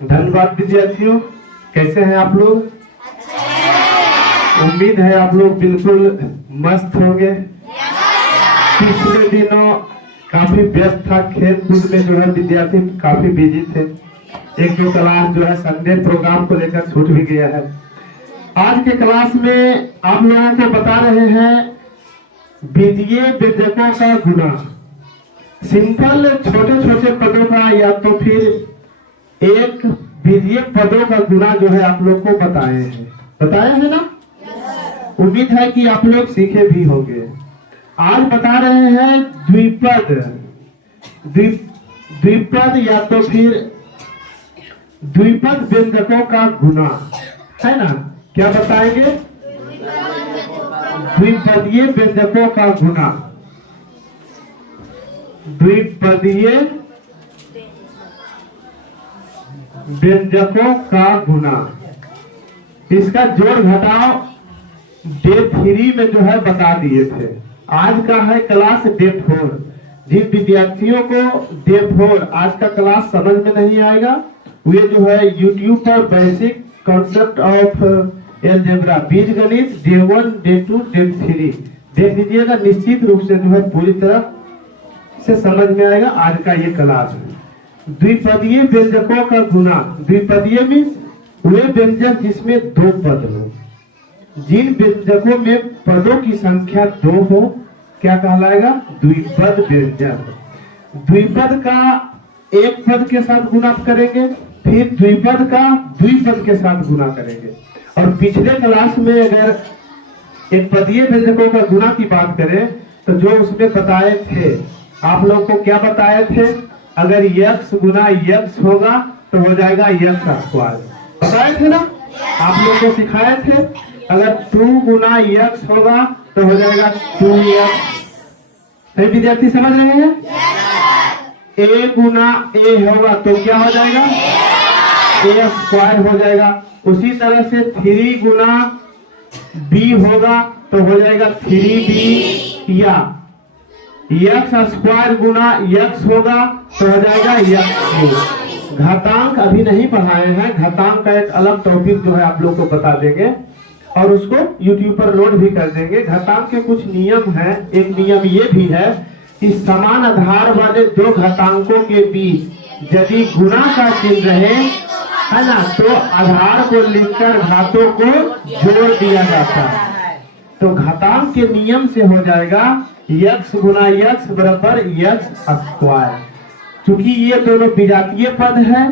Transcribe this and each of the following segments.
धन्यवाद विद्यार्थियों। कैसे हैं आप लोग? उम्मीद है आप लोग बिल्कुल मस्त होंगे। पिछले दिनों काफी व्यस्त था, खेल कूद में जो है विद्यार्थी काफी बिजी थे। एक दो क्लास जो है संडे प्रोग्राम को लेकर छूट भी गया है। आज के क्लास में आप लोगों को बता रहे हैं बीजीय व्यंजकों का गुना। सिंपल छोटे छोटे पदों का या तो फिर एक बीजीय पदों का गुना जो है आप लोग को बताए हैं ना। उम्मीद है कि आप लोग सीखे भी होंगे। आज बता रहे हैं द्विपद या तो फिर द्विपद व्यंजकों का गुना, है ना। क्या बताएंगे? द्विपदीय व्यंजकों का गुना। द्विपदीय व्यंजकों का गुना, इसका जोड़ घटाव डे 3 में जो है बता दिए थे। आज का है क्लास डे 4। जिन विद्यार्थियों को डे 4 आज का क्लास समझ में नहीं आएगा, वे जो है YouTube पर बेसिक कॉन्सेप्ट ऑफ अलजेब्रा बीजगणित डे 1 डे 2 डे 3 देख लीजिएगा। निश्चित रूप से जो है पूरी तरह से समझ में आएगा आज का ये क्लास। द्विपदीय व्यंजकों का गुना। द्विपदीय मीन्स वे व्यंजक जिसमें दो पद हो। जिन व्यंजकों में पदों की संख्या 2 हो क्या कहलाएगा? द्विपद व्यंजक। द्विपद का एक पद के साथ गुना करेंगे, फिर द्विपद का द्विपद के साथ गुना करेंगे। और पिछले क्लास में अगर एक पदीय व्यंजकों का गुना की बात करें तो जो उसमें बताए थे, आप लोग को क्या बताए थे? अगर x गुना x होगा तो हो जाएगा x स्क्वायर। बताए थे ना, आप लोग को सिखाए थे। अगर 2 गुना x होगा तो हो जाएगा 2x। सही विद्यार्थी समझ रहे हैं? a गुना a होगा तो क्या हो जाएगा? a स्क्वायर हो जाएगा। उसी तरह से 3 गुना b होगा तो हो जाएगा 3b, या x स्क्वायर गुना x होगा तो हो जाएगा x। घातांक अभी नहीं पढ़ाए हैं, घातांक का एक अलग टॉपिक जो है आप लोग को बता देंगे और उसको YouTube पर लोड भी कर देंगे। घातांक के कुछ नियम हैं। एक नियम ये भी है कि समान आधार वाले दो घातांकों के बीच यदि गुणा का चिन्ह रहे, है ना, तो आधार को लिखकर घातों को जोड़ दिया जाता है। तो घातांक के नियम से हो जाएगा x गुना x बराबर x स्क्वायर। क्योंकि ये दोनों विजातीय पद हैं,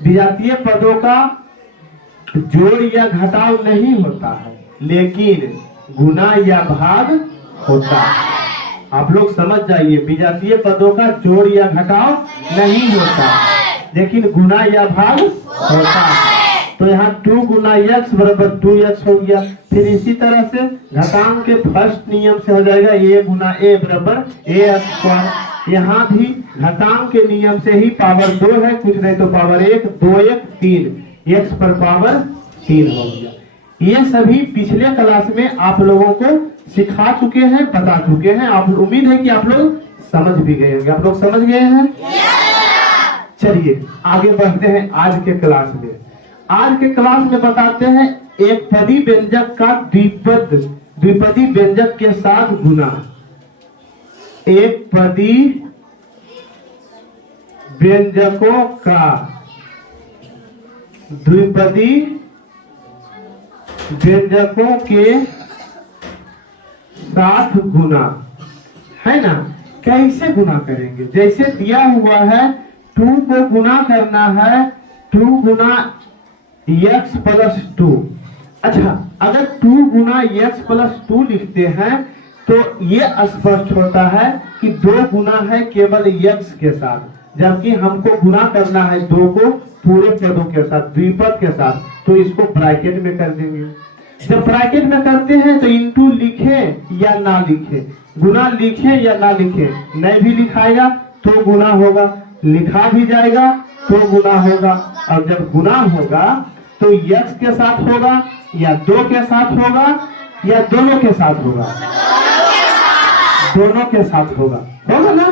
विजातीय पदों का जोड़ या घटाव नहीं होता है, लेकिन गुना या भाग होता है। आप लोग समझ जाइए, विजातीय पदों का जोड़ या घटाव नहीं होता है, लेकिन गुना या भाग होता है। तो यहाँ 2 गुना x बराबर 2x हो गया। फिर इसी तरह से घातांक के फर्स्ट नियम से हो जाएगा a गुना a बराबर a स्क्वायर। यहाँ भी घातांक के नियम से ही पावर 2 है, कुछ नहीं तो पावर 1, 2 1 3, x पर पावर 3 हो गया। ये सभी पिछले क्लास में आप लोगों को सिखा चुके हैं, बता चुके हैं। आप उम्मीद है कि आप लोग समझ भी गए होंगे। आप लोग समझ गए हैं? चलिए आगे बढ़ते हैं आज के क्लास में। आज के क्लास में बताते हैं एक पदी व्यंजक का द्विपदी व्यंजक के साथ गुना। एक पदी व्यंजकों का द्विपदी व्यंजकों के साथ गुना, है ना। कैसे गुना करेंगे? जैसे दिया हुआ है 2 को गुना करना है 2 गुना x प्लस 2। अच्छा, अगर 2 गुना x प्लस 2 लिखते हैं तो ये स्पष्ट होता है कि 2 गुना है केवल x के साथ, जबकि हमको गुना करना है 2 को पूरे पदों के साथ, द्विपद के साथ। तो इसको ब्रैकेट में कर देंगे। जब ब्रैकेट में करते हैं तो इंटू लिखे या ना लिखे, गुना लिखे या ना लिखे, नहीं भी लिखाएगा तो गुना होगा, लिखा भी जाएगा तो गुना होगा। और जब गुना होगा तो x के साथ होगा या 2 के साथ होगा या दोनों के साथ होगा? दोनों के साथ होगा, होगा ना।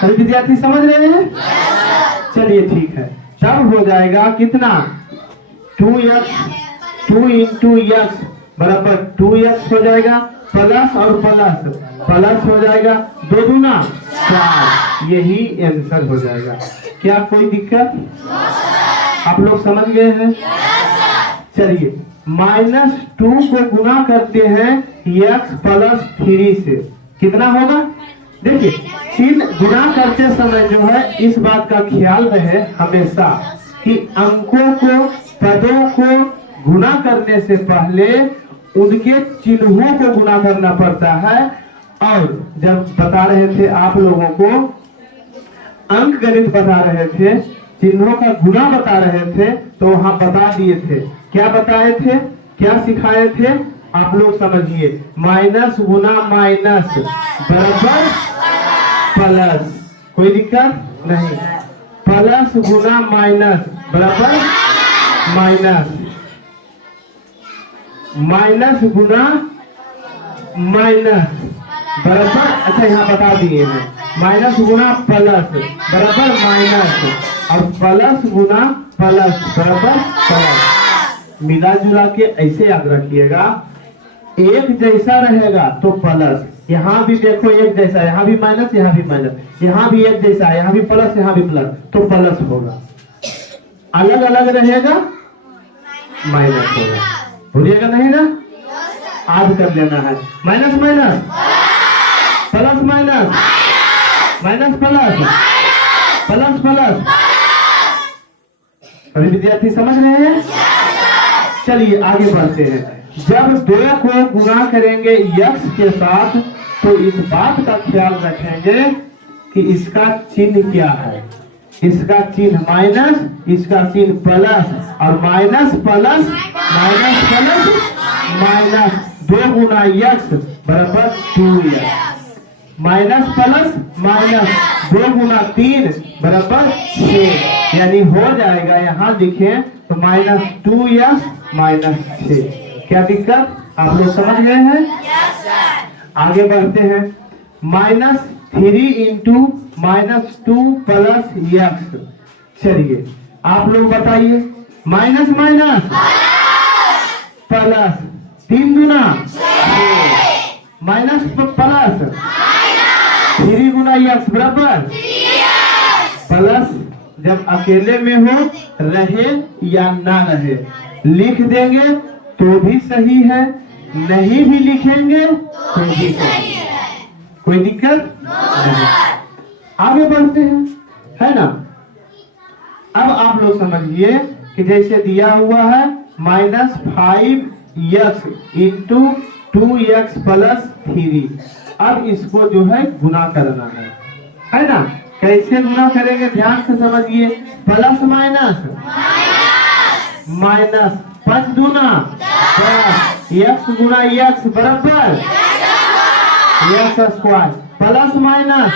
सभी विद्यार्थी समझ रहे हैं? चलिए ठीक है, तब हो जाएगा कितना 2x 2 इंटू x बराबर 2x हो जाएगा, प्लस और प्लस प्लस हो जाएगा, 2 दूना 4, यही आंसर हो जाएगा। क्या कोई दिक्कत? आप लोग समझ गए हैं? चलिए -2 को गुना करते हैं x प्लस 3 से, कितना होगा? देखिए चिन्ह गुना करते समय जो है इस बात का ख्याल रहे हमेशा कि अंकों को, पदों को गुना करने से पहले उनके चिन्हों को गुना करना पड़ता है। और जब बता रहे थे आप लोगों को, अंक गणित बता रहे थे, चिन्हों का गुना बता रहे थे, तो वहां बता दिए थे। क्या बताए थे, क्या सिखाए थे? आप लोग समझिए, माइनस गुना माइनस बराबर प्लस, कोई दिक्कत नहीं। प्लस गुना माइनस बराबर माइनस, माइनस गुना माइनस बराबर, अच्छा यहाँ बता दिए हैं, माइनस गुना प्लस बराबर माइनस, और प्लस गुना प्लस बराबर प्लस। मिला जुला के ऐसे याद रखिएगा, एक जैसा रहेगा तो प्लस, यहाँ भी देखो एक जैसा, यहाँ भी माइनस, यहाँ भी माइनस, यहाँ भी एक जैसा, यहाँ भी प्लस, यहाँ भी प्लस, तो प्लस होगा। अलग अलग रहेगा माइनस होगा, भूलिएगा नहीं ना, आज कर लेना है। Minus minus plus minus, minus plus, plus plus. सभी विद्यार्थी समझ रहे हैं? चलिए आगे बढ़ते हैं। जब 2 को गुणा करेंगे x के साथ तो इस बात का ख्याल रखेंगे कि इसका चिन्ह क्या है। इसका चिन्ह माइनस, इसका चिन्ह प्लस, और minus plus minus plus minus, 2 गुना x बराबर 2x, माइनस प्लस माइनस 2 गुना 3 बराबर 6, यानी हो जाएगा, यहाँ लिखें तो -2x -6। क्या दिक्कत? आप लोग समझ गए हैं? आगे बढ़ते हैं। -3 इंटू -2 प्लस x। चलिए आप लोग बताइए, माइनस माइनस प्लस, 3 गुना माइनस प्लस 3 गुना x बराबर प्लस। जब अकेले में हो, रहे या ना रहे, लिख देंगे तो भी सही है, नहीं भी लिखेंगे तो भी सही है, कोई दिक्कत नहीं। आगे बढ़ते हैं, है ना। अब आप लोग समझिए कि जैसे दिया हुआ है -5x इंटू 2x प्लस 3, अब इसको जो है गुना करना है ना। कैसे गुना करेंगे ध्यान से समझिए, प्लस माइनस माइनस, 5 दूना x गुना x बराबर x square, plus minus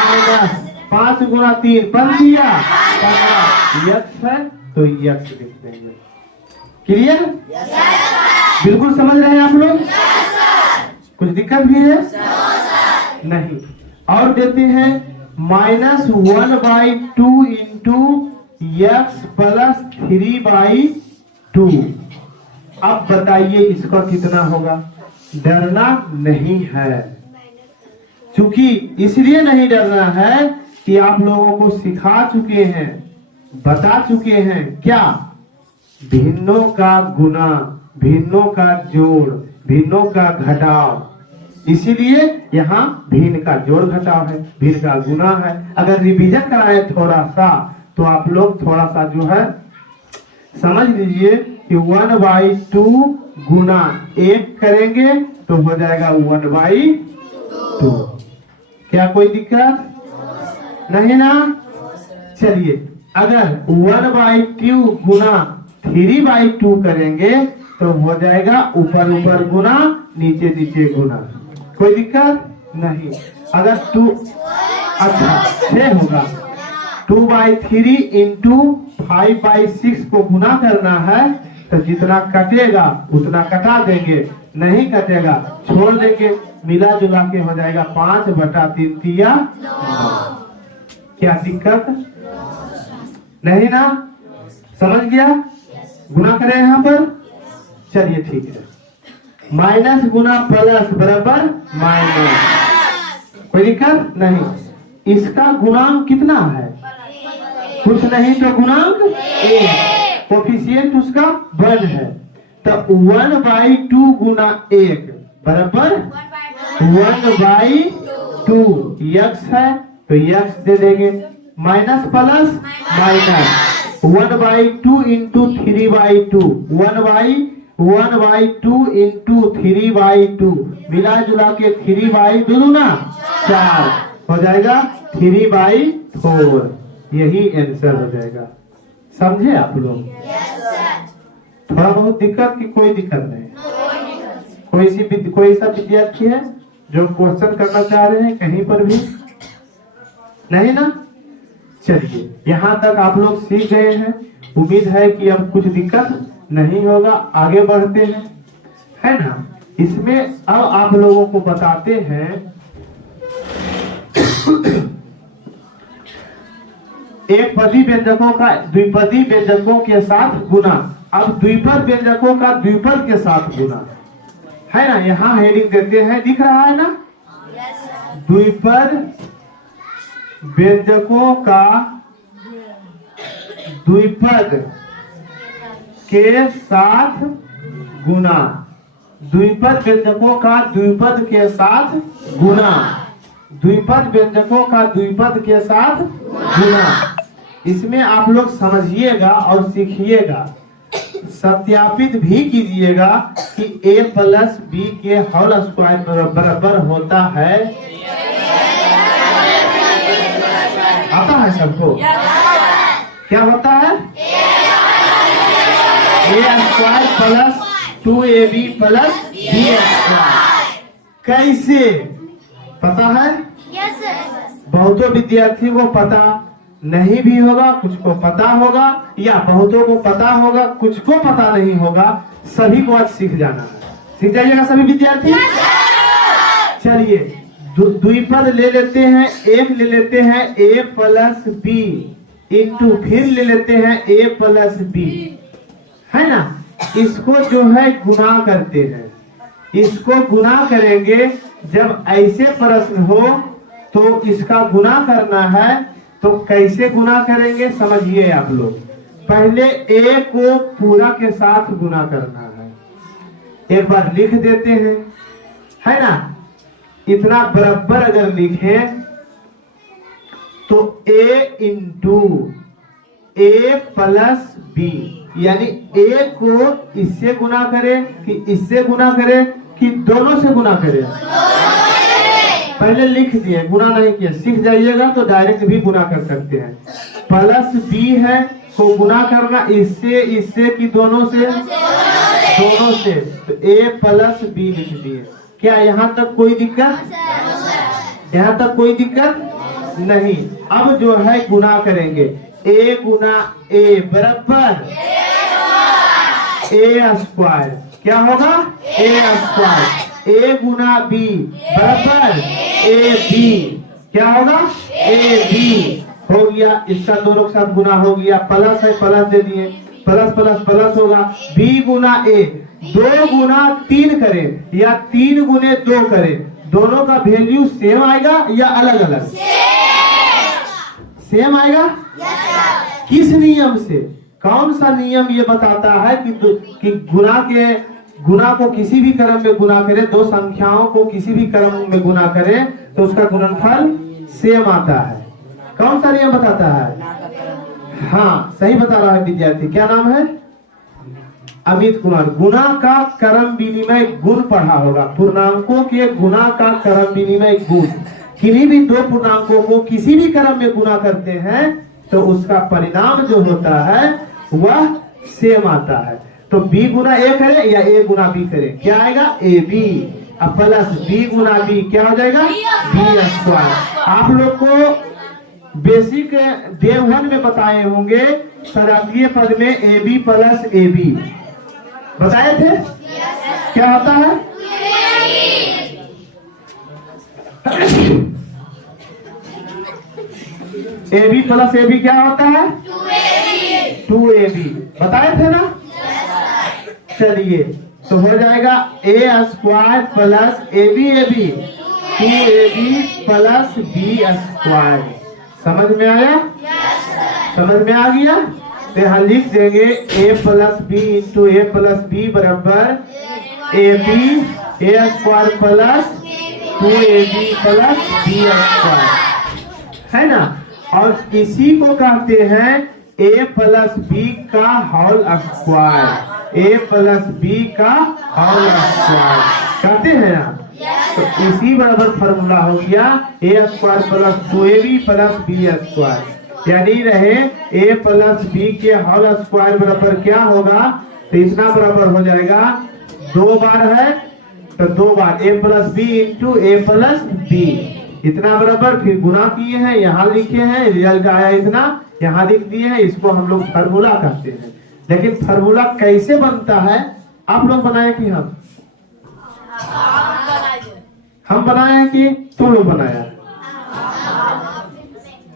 minus, 5 गुना 3 5 दिया 15, x है तो x लिख देंगे। क्लियर? बिल्कुल समझ रहे हैं आप लोग? कुछ दिक्कत भी है? नहीं। और देते हैं -1/2 इंटू x प्लस 3/2। अब बताइए इसका कितना होगा? डरना नहीं है, क्योंकि इसलिए नहीं डरना है कि आप लोगों को सिखा चुके हैं, बता चुके हैं क्या? भिन्नों का गुना, भिन्नों का जोड़, भिन्नों का घटाव, इसीलिए यहाँ भिन्न का जोड़ घटाव है, भिन्न का गुना है। अगर रिवीजन कराए थोड़ा सा तो आप लोग थोड़ा सा जो है समझ लीजिए कि 1/2 गुना 1 करेंगे तो हो जाएगा 1/2। क्या कोई दिक्कत नहीं ना? चलिए अगर 1/2 गुना 3/2 करेंगे तो हो जाएगा ऊपर ऊपर गुना, नीचे नीचे गुना, कोई दिक्कत नहीं। अगर 2, अच्छा 6 होगा, 2/3 इंटू 5/6 को गुना करना है तो जितना कटेगा उतना कटा देंगे, नहीं कटेगा छोड़ देंगे, मिला जुला के हो जाएगा 5/3 9। क्या दिक्कत नहीं ना? समझ गया? गुना करें यहाँ पर, चलिए ठीक है। माइनस गुना प्लस बराबर माइनस, कोई दिक्कत नहीं। इसका गुणांक कितना है? कुछ नहीं तो गुणांक 1, कोफिशिएंट उसका 1 है। तो 1/2 गुना 1 बराबर 1/2 x है, तो x दे देंगे। Minus plus minus 1/2 into 3/2, 1/2 into 3/2 मिला जुला के 3/2 ना 4 हो जाएगा 3/4। यही आंसर हो जाएगा। समझे आप लोग? थोड़ा बहुत दिक्कत की कोई दिक्कत नहीं? कोई सा विद्यार्थी है जो क्वेश्चन करना चाह रहे हैं कहीं पर भी? नहीं ना? चलिए, यहाँ तक आप लोग सीख गए हैं। उम्मीद है कि अब कुछ दिक्कत नहीं होगा। आगे बढ़ते हैं, है ना? इसमें अब आप लोगों को बताते हैं एक पदी व्यंजकों का द्विपदी व्यंजकों के साथ गुना। अब द्विपद व्यंजकों का द्विपद के साथ गुना, है ना? यहाँ हेडिंग देते हैं, दिख रहा है ना? द्विपद व्यंजकों का द्विपद के साथ गुना। द्विपद व्यंजकों का द्विपद के साथ गुना। द्विपद व्यंजकों का द्विपद के साथ गुना। इसमें आप लोग समझिएगा और सीखिएगा, सत्यापित भी कीजिएगा कि a प्लस बी के होल स्क्वायर बराबर होता है। आता है सबको? क्या होता है? a square plus 2ab plus b square. कैसे पता है? बहुतों विद्यार्थियों को पता नहीं भी होगा, कुछ को पता होगा, या बहुतों को पता होगा, कुछ को पता नहीं होगा। सभी को आज सीख जाना है। सीख जाइएगा सभी विद्यार्थी। चलिए, द्विपद ले लेते हैं, एक ले लेते हैं a प्लस बी इंटू फिर ले लेते हैं a प्लस बी, है ना? इसको जो है गुना करते हैं। इसको गुना करेंगे। जब ऐसे प्रश्न हो तो इसका गुना करना है, तो कैसे गुना करेंगे समझिए आप लोग। पहले a को पूरा के साथ गुना करना है। एक बार लिख देते हैं, है ना? इतना बराबर अगर लिखे तो a into a plus b, यानी a को इससे गुना करें कि इससे गुना करें कि दोनों से गुना करें। पहले लिख दिए, गुना नहीं किया। सीख जाइएगा तो डायरेक्ट भी गुना कर सकते हैं। प्लस बी है तो गुना करना इससे इससे कि दोनों से, दोनों से। तो a प्लस बी लिख दिए। क्या यहाँ तक कोई दिक्कत? यहाँ तक कोई दिक्कत नहीं। अब जो है गुना करेंगे, a गुना a बराबर a स्क्वायर। क्या होगा? a square. a Guna b बराबर a b। क्या होगा? a b हो गया। इसका दोनों के साथ गुना हो गया। प्लस है, प्लस दे दिए, प्लस प्लस प्लस होगा। b गुना a, 2 गुना 3 करें या 3 गुने 2 करें, दोनों का वैल्यू सेम आएगा या अलग अलग? सेम आएगा। किस नियम से? कौन सा नियम ये बताता है कि गुना को किसी भी क्रम में गुना करें, दो संख्याओं को किसी भी क्रम में गुना करें तो उसका गुणनफल सेम आता है? कौन सा नियम बताता है? हाँ, सही बता रहा है विद्यार्थी। क्या नाम है? अमित कुमार। गुना का क्रम विनिमय गुण पढ़ा होगा। पूर्णांकों के गुना का क्रम विनिमय गुण। किन्हीं भी दो पूर्णांकों को किसी भी क्रम में गुना करते हैं तो उसका परिणाम जो होता है वह सेम आता है। तो b गुना a करें या a गुना b करें, क्या आएगा? ab। अब प्लस b गुना b क्या हो जाएगा? b square. आप लोग को बेसिक डे 1 में बताए होंगे सजातीय पद में ab प्लस ab बताए थे। क्या होता है? AB प्लस AB क्या होता है? 2AB बताए थे ना। चलिए तो हो जाएगा A square plus AB 2AB plus B square. समझ में आया? समझ में आ गया? तो यहाँ लिख देंगे A plus B into A plus B बराबर AB A square plus 2AB plus B square, है ना। और इसी को कहते हैं A प्लस B का whole square. A plus B का होल स्क्वायर कहते हैं आप। तो इसी बराबर फॉर्मूला हो गया A square plus 2AB plus B square, यानी रहे A प्लस B के होल स्क्वायर बराबर क्या होगा? तो इतना बराबर हो जाएगा 2 बार है तो 2 बार A plus B into A plus B, इतना बराबर फिर गुना किए हैं, यहाँ लिखे हैं, रिजल्ट आया इतना, यहाँ लिख दिए हैं। इसको हम लोग फार्मूला कहते हैं। लेकिन फार्मूला कैसे बनता है आप लोग बनाए कि हम बनाए हैं कि तुम लोग बनाया?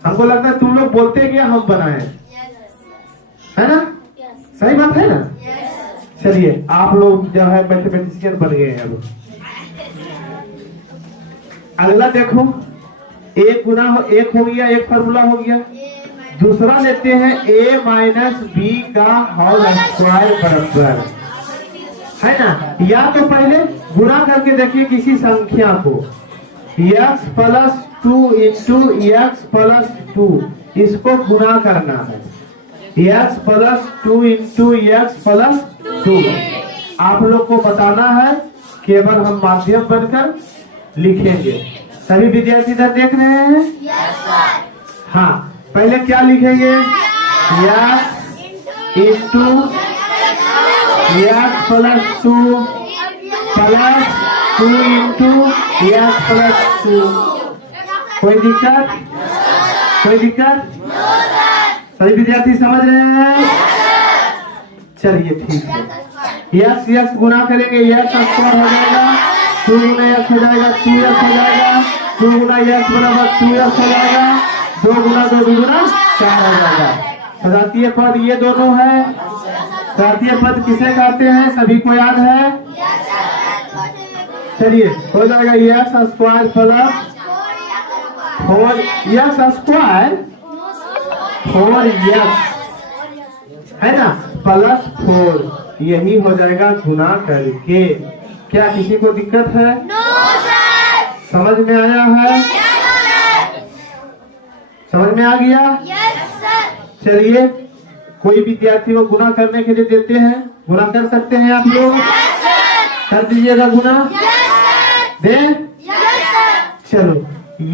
हमको लगता है तुम लोग बोलते हैं कि हम बनाए, है ना? सही बात है ना? चलिए आप लोग जो है मैथमेटिशियन बन गए हैं। अब अगला देखो, एक गुना एक हो गया, एक फार्मूला हो गया। दूसरा लेते हैं A माइनस B का होल स्क्वायर बराबर, है ना। या तो पहले गुना करके देखिए किसी संख्या को, x plus 2 into x plus 2, इसको गुना करना है। x plus 2 into x plus 2 आप लोग को बताना है, केवल हम माध्यम बनकर लिखेंगे। सभी विद्यार्थी इधर देख रहे हैं? हाँ, पहले क्या लिखेंगे? x into x plus 2 plus 2 into x plus 2। कोई दिक्कत? कोई दिक्कत? सभी विद्यार्थी समझ रहे हैं? चलिए ठीक है। x x गुना करेंगे, x स्क्वायर हो जाएगा, 2 गुना x हो जाएगा, 2x हो जाएगा, 2 गुना x बराबर 2x हो जाएगा, 2 गुना 2 गुना 4 हो जाएगा। सजातीय पद ये दोनों है। सजातीय पद किसे कहते हैं? सभी को याद है? चलिए हो जाएगा x square plus 4x square 4x, है ना, प्लस 4, यही हो जाएगा गुना करके। क्या किसी को दिक्कत है? समझ में आया है? समझ में आ गया? चलिए कोई विद्यार्थी को गुना करने के लिए देते हैं, गुना कर सकते हैं आप लोग? कर दीजिएगा गुना। दे चलो,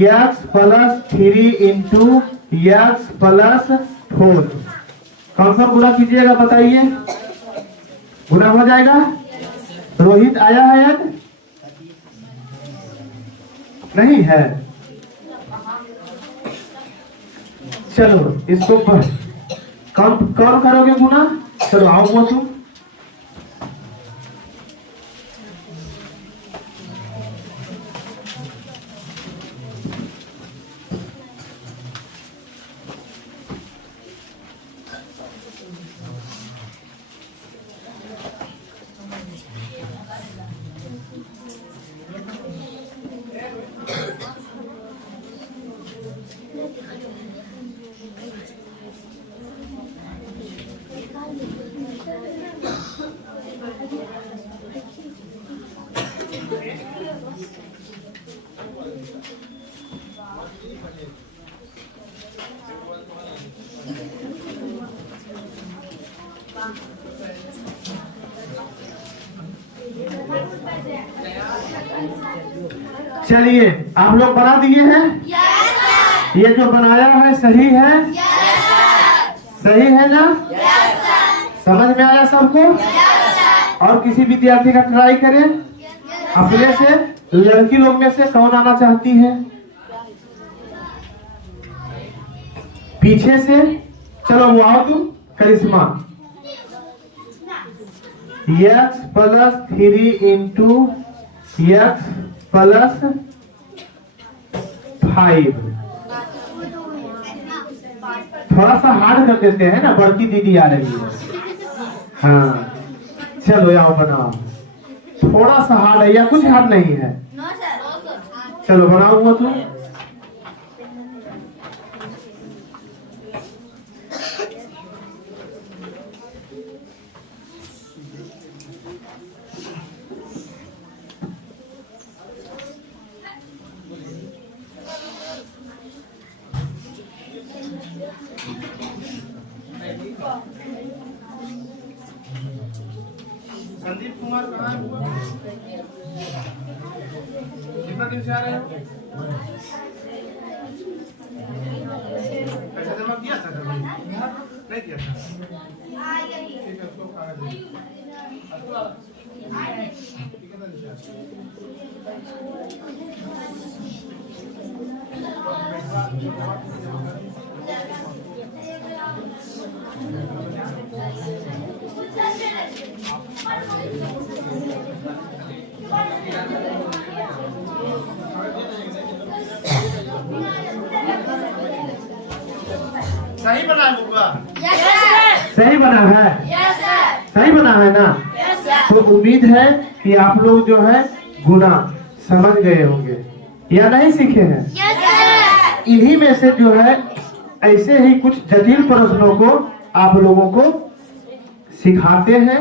x plus 3 into x plus 4 कौन सा गुना कीजिएगा बताइए? गुना हो जाएगा। रोहित आया है याद? नहीं है? चलो इसको कौन करोगे गुना? चलो आओ वो तुम। चलिए आप लोग बना दिए हैं? ये जो बनाया है सही है? सही है ना? समझ में आया सबको? और किसी विद्यार्थी का ट्राई करें अपने से। लड़की लोग में से कौन आना चाहती है? पीछे से चलो वो आओ तुम। करिश्मा, x plus 3 into x plus 5 थोड़ा सा हार्ड कर देते हैं ना, बड़की दीदी आ रही है। हाँ चलो आओ बनाओ, थोड़ा सा हार्ड है या कुछ हार्ड नहीं है? चलो बनाओ हुआ तुम। संदीप कुमार कहाँ है? कितना दिन से आ रहे हैं? पैसा जमा किया था कभी? नहीं किया था। ठीक है, उसको खाना दे। कितना दिन से? सही बना है बुआ? सही बना है? सही बना है ना? तो उम्मीद है कि आप लोग जो है गुना समझ गए होंगे या नहीं सीखे हैं? इन्हीं में से जो है ऐसे ही कुछ जटिल प्रश्नों को आप लोगों को सिखाते हैं,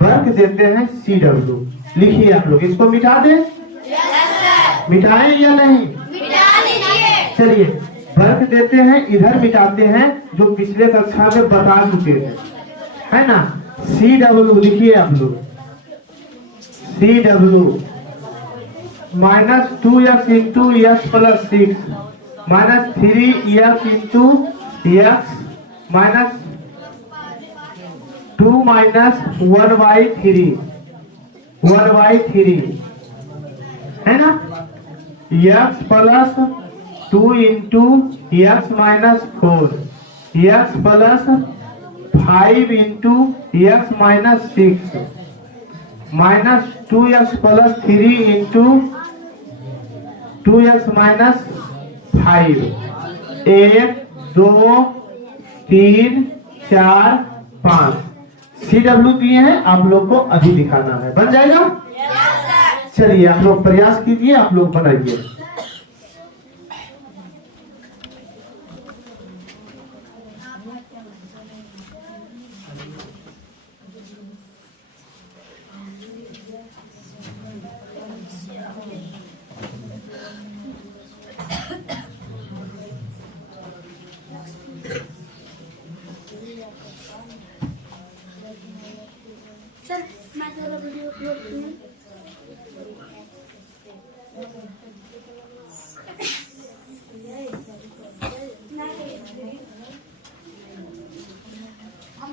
वर्क देते हैं। CW लिखिए आप लोग, इसको मिटा दें? मिटाएं या नहीं? चलिए वर्क देते हैं, इधर मिटाते हैं जो पिछले कक्षा में बता चुके थे, है ना? CW लिखिए आप लोग। CW -2x into x plus 6 -3x into x minus 2 minus 1/3 1/3 है ना? x plus 2 into x minus 4 x plus 5 into x minus 6 minus 2x plus 3 into 2x minus 5 1 2 3 4 5 CW दिए हैं, आप लोग को अभी दिखाना है। बन जाएगा? चलिए आप लोग प्रयास कीजिए, आप लोग बनाइए। सर मैं तेरा वीडियो अपलोड करूँ? हम